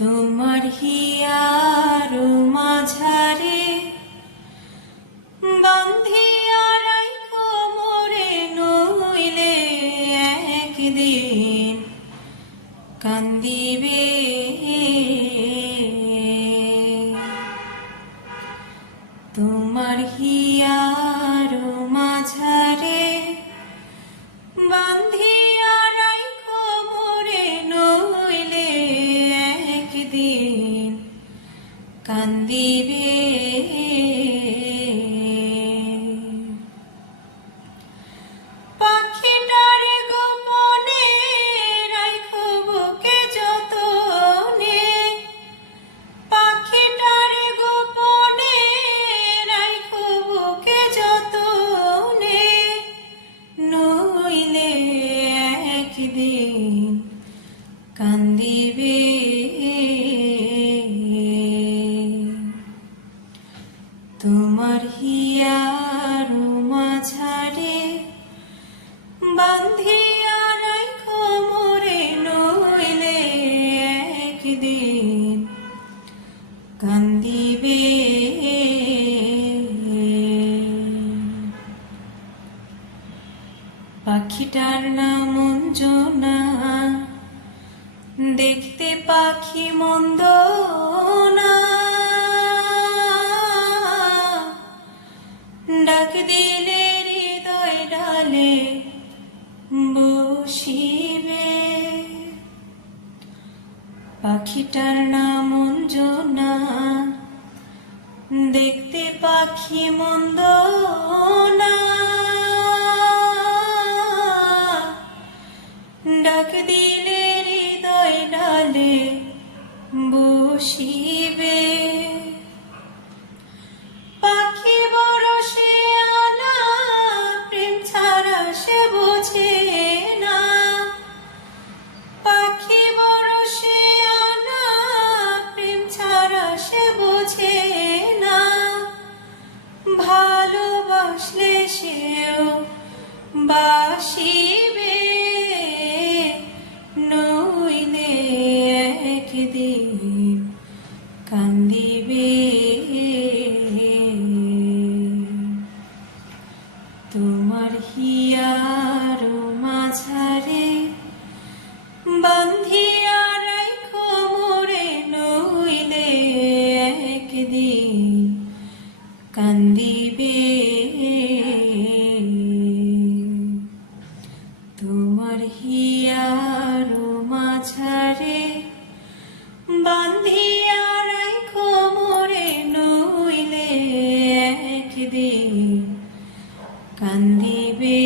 তোমার হিয়ার মাঝারে বান্ধিয়া রাইখো মোরে, নইলে একদিন কান্দিবে। তোমার হিয়ার মাঝারে বান্ধিয়া রাইখো মোরে, নইলে একদিন কান্দিবে। পাখিটারে গোপনে রাইখো বুকে যতনে, পাখিটারে গোপনে রাইখো বুকে যতনে, নইলে একদিন কান্দিবে। তোমার হিয়ার মাঝারে বান্ধিয়া রাইখো মোরে, নইলে একদিন কান্দিবে। পাখিটার নাম অঞ্জনা, দেখতে পাখি মন্দ না, ডাক দিলে হৃদয় ডালে বসিবে। পাখিটার নাম অঞ্জনা, দেখতে পাখি মন্দ না, ডাক দিলে হৃদয় ডালে বসিবে। পাখি বড় সে আনা, প্রেম ছাড়া সে বোঝে না। পাখি বড় সে আনা, প্রেম ছাড়া সে বোঝে না। ভালোবাসলে সেও বাসিবে, নইলে একদিন কান্দিবে। তোমার হিয়ার মাঝারে বান্ধিয়া রাইখো মোরে, নইলে একদিন কান্দিবে। তোমার হিয়ার মাঝারে বান্ধিয়া রাইখো মোরে, নইলে একদিন কান্দিবে।